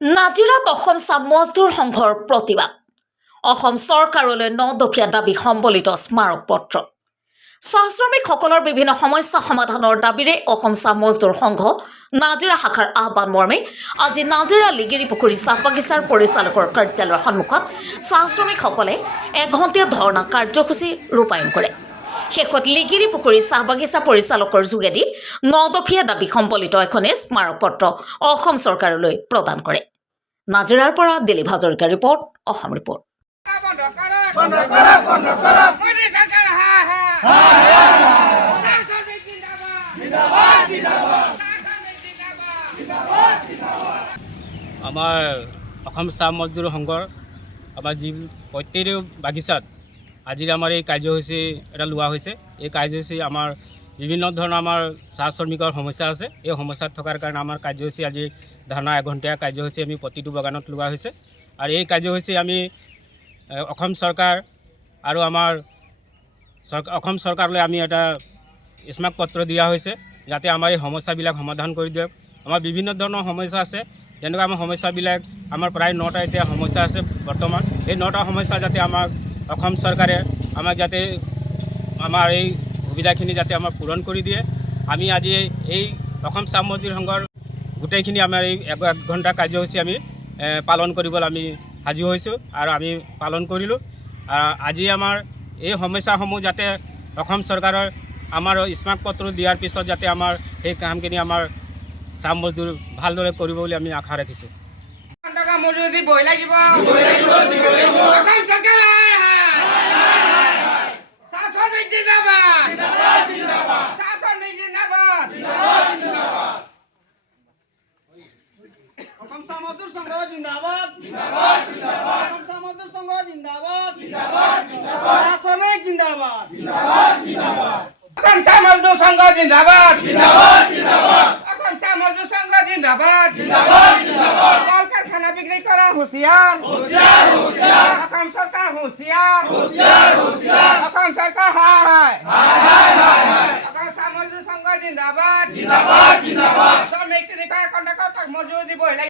নাজিৰাত অসম চাহ মজদুৰ সংঘৰ প্ৰতিবাদ অসম চৰকাৰলৈ 9 দফীয়া দাবী সম্বলিত স্মাৰক পত্ৰ চাহ শ্ৰমিকসকলৰ বিভিন্ন সমস্যা সমাধানৰ দাবীৰে অসম চাহ মজদুৰ সংঘ নাজিৰা শাখাৰ আহ্বান মৰ্মে আজি নাজিৰা লিগিৰিপুখুৰী চাহ বাগিচাৰ পৰিচালকৰ কাৰ্যালয়ৰ সন্মুখত চাহ শ্ৰমিকসকলে এঘণ্টীয়া ধৰ্ণা কাৰ্যসূচী ৰূপায়ণ কৰে। শেষত লিগিৰিপুখুৰী চাহ বাগিচা পৰিচালকৰ যোগেদি 9 দফীয়া দাবী সম্বলিত এখন স্মাৰক পত্ৰ অসম চৰকাৰলৈ প্ৰদান কৰে। নাজিৰাৰ পৰা দিলীপ হাজৰিকাৰ ৰিপৰ্ট, অসম ৰিপৰ্ট। আমাৰ অসম চাহ মজদুৰ সংঘৰ আমাৰ যি প্ৰত্যেকটো বাগিচাত আজিৰ আমাৰ এই কাৰ্যসূচী এটা লোৱা হৈছে। এই কাৰ্যসূচী আমাৰ বিভিন্ন ধৰণৰ আমাৰ চাহ শ্ৰমিকৰ সমস্যা আছে। এই সমস্যাত থকাৰ কাৰণে আমাৰ কাৰ্যসূচী আজি ধৰ্ণা এঘণ্টীয়া কাৰ্যসূচী আমি প্ৰতিটো বাগানত লোৱা হৈছে। আৰু এই কাৰ্যসূচী আমি অসম চৰকাৰ আৰু আমাৰ অসম চৰকাৰলৈ আমি এটা স্মাৰক পত্ৰ দিয়া হৈছে, যাতে আমাৰ এই সমস্যাবিলাক সমাধান কৰি দিয়ক। আমাৰ বিভিন্ন ধৰণৰ সমস্যা আছে, যেনেকুৱা আমাৰ সমস্যাবিলাক আমাৰ প্ৰায় 9টা এতিয়া সমস্যা আছে বৰ্তমান। এই 9টা সমস্যা যাতে আমাক অসম চৰকাৰে আমাক যাতে আমাৰ এই সুবিধাখিনি যাতে আমাক পূৰণ কৰি দিয়ে। আমি আজি এই অসম চাহ মজদুৰ সংঘৰ গোটেইখিনি আমাৰ এই 1 ঘণ্টা কাৰ্যসূচী আমি পালন কৰিবলৈ আমি সাজু হৈছোঁ আৰু আমি পালন কৰিলোঁ। আজি আমাৰ এই সমস্যাসমূহ যাতে অসম চৰকাৰৰ আমাৰ স্মাৰক পত্ৰ দিয়াৰ পিছত যাতে আমাৰ সেই কামখিনি আমাৰ চাহ মজদুৰ ভালদৰে কৰিব বুলি আমি আশা ৰাখিছোঁ। অসম চাহ মজদুৰ সংঘ জিন্দাবাদ, জিন্দাবাদ, জিন্দাবাদ। অসম চাহ মজদুৰ সংঘ জিন্দাবাদ, জিন্দাবাদ, জিন্দাবাদ। চাহ শ্ৰমিক জিন্দাবাদ, জিন্দাবাদ, জিন্দাবাদ। অসম চাহ মজদুৰ সংঘ জিন্দাবাদ, জিন্দাবাদ, জিন্দাবাদ। অসম চাহ মজদুৰ সংঘ জিন্দাবাদ, জিন্দাবাদ, জিন্দাবাদ। কল কাৰখানা বিক্ৰী কৰা হুঁচিয়াৰ, হুঁচিয়াৰ, হুঁচিয়াৰ। অসম চৰকাৰ হুঁচিয়াৰ, হুঁচিয়াৰ, হুঁচিয়াৰ। অসম চৰকাৰ হায়, হায়, হায়, হায়। অসম চাহ মজদুৰ সংঘ জিন্দাবাদ, জিন্দাবাদ, জিন্দাবাদ। শ্ৰমিক কণ্ট্ৰেক্টৰক মজুৰি দিবই লাগিব।